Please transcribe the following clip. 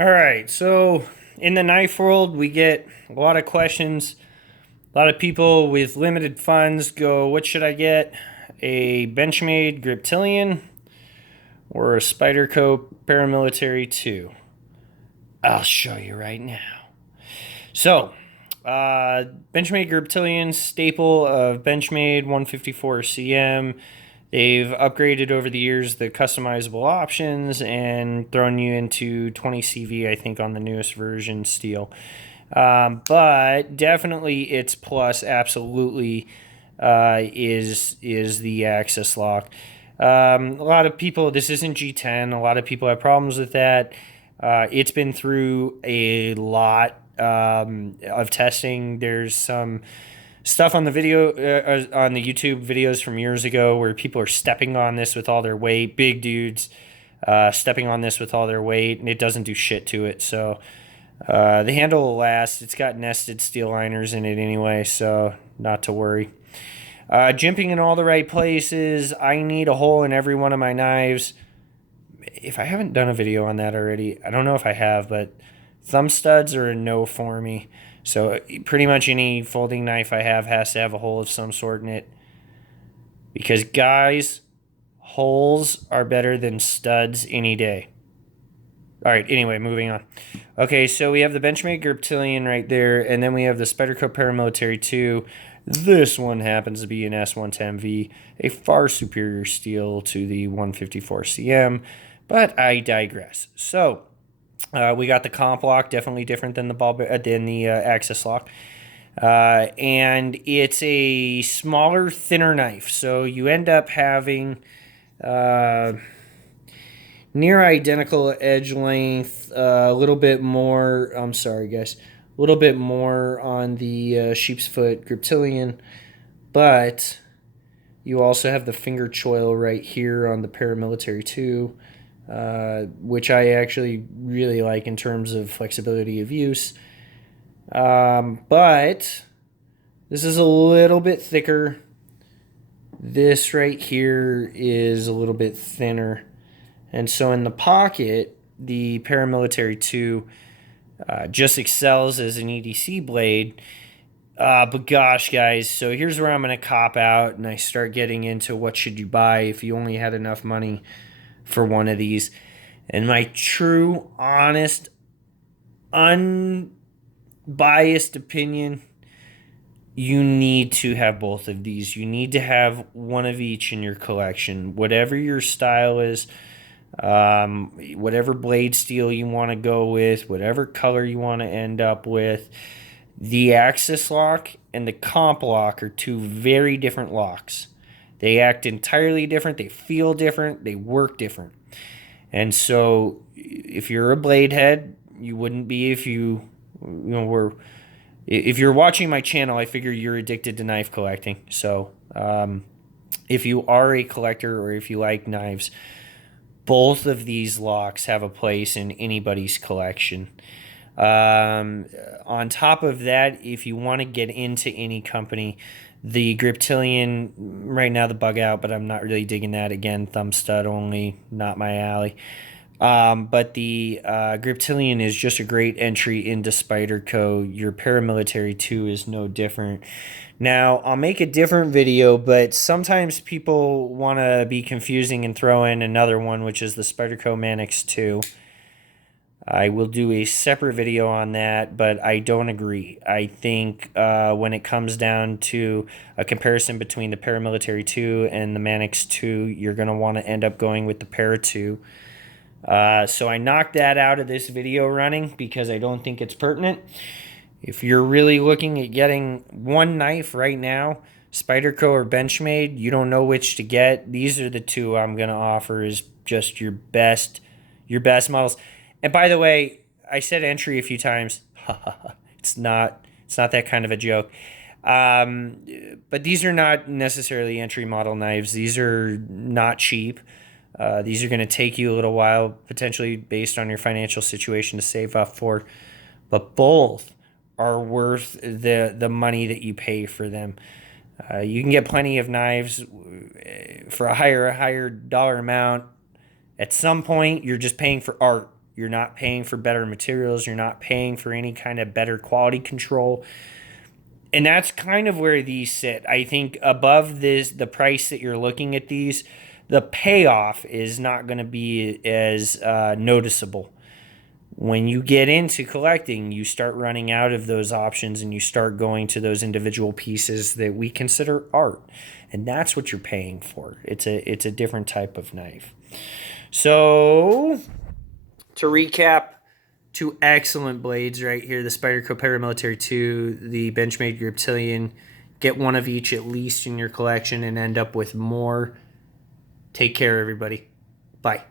All right, so in the knife world, we get a lot of questions. A lot of people with limited funds go, what should I get? A Benchmade Griptilian or a Spyderco Paramilitary 2? I'll show you right now. So, Benchmade Griptilian, staple of Benchmade 154 cm. They've upgraded over the years the customizable options and thrown you into 20 CV, I think, on the newest version steel. But definitely its plus absolutely is the access lock. A lot of people, this isn't G10. A lot of people have problems with that. It's been through a lot of testing. There's some stuff on the on the YouTube videos from years ago where people are stepping on this with all their weight, big dudes stepping on this with all their weight, and it doesn't do shit to it. So the handle will last. It's got nested steel liners in it anyway, so not to worry. Jimping in all the right places. I need a hole in every one of my knives. If I haven't done a video on that already, I don't know if I have, but thumb studs are a no for me. So pretty much any folding knife I have has to have a hole of some sort in it. Because guys, holes are better than studs any day. All right, anyway, moving on. Okay, so we have the Benchmade Griptilian right there, and then we have the Spyderco Paramilitary 2. This one happens to be an S110V, a far superior steel to the 154 cm, but I digress. So, we got the comp lock, definitely different than the access lock. And it's a smaller, thinner knife. So you end up having near identical edge length, a little bit more, I'm sorry guys, a little bit more on the sheep's foot Griptilian, but you also have the finger choil right here on the Paramilitary 2. Which I actually really like in terms of flexibility of use. But this is a little bit thicker. This right here is a little bit thinner. And so in the pocket, the Paramilitary 2 just excels as an EDC blade. But gosh, guys, so here's where I'm going to cop out and I start getting into what should you buy if you only had enough money for one of these. And my true, honest, unbiased opinion, you need to have both of these. You need to have one of each in your collection. Whatever your style is, whatever blade steel you want to go with, whatever color you want to end up with, the axis lock and the comp lock are two very different locks. They act entirely different. They feel different. They work different. And so if you're a blade head, you wouldn't be if you were... If you're watching my channel, I figure you're addicted to knife collecting. So if you are a collector or if you like knives, both of these locks have a place in anybody's collection. On top of that, if you want to get into any company, the Griptilian, right now the bug out, but I'm not really digging that. Again, thumb stud only, not my alley. But the Griptilian is just a great entry into Spyderco. Your Paramilitary 2 is no different. Now, I'll make a different video, but sometimes people want to be confusing and throw in another one, which is the Spyderco Manix 2. I will do a separate video on that, but I don't agree. I think when it comes down to a comparison between the Paramilitary 2 and the Manix 2, you're going to want to end up going with the para2. So I knocked that out of this video running because I don't think it's pertinent. If you're really looking at getting one knife right now, Spyderco or Benchmade, you don't know which to get, these are the two I'm going to offer as just your best models. And by the way, I said entry a few times. It's not that kind of a joke. But these are not necessarily entry model knives. These are not cheap. These are going to take you a little while, potentially based on your financial situation, to save up for. But both are worth the money that you pay for them. You can get plenty of knives for a higher dollar amount. At some point, you're just paying for art. You're not paying for better materials. You're not paying for any kind of better quality control. And that's kind of where these sit. I think above the price that you're looking at these, the payoff is not going to be as noticeable. When you get into collecting, you start running out of those options and you start going to those individual pieces that we consider art. And that's what you're paying for. It's a different type of knife. So, to recap, two excellent blades right here, the Spyderco Paramilitary 2, the Benchmade Griptilian. Get one of each at least in your collection and end up with more. Take care, everybody. Bye.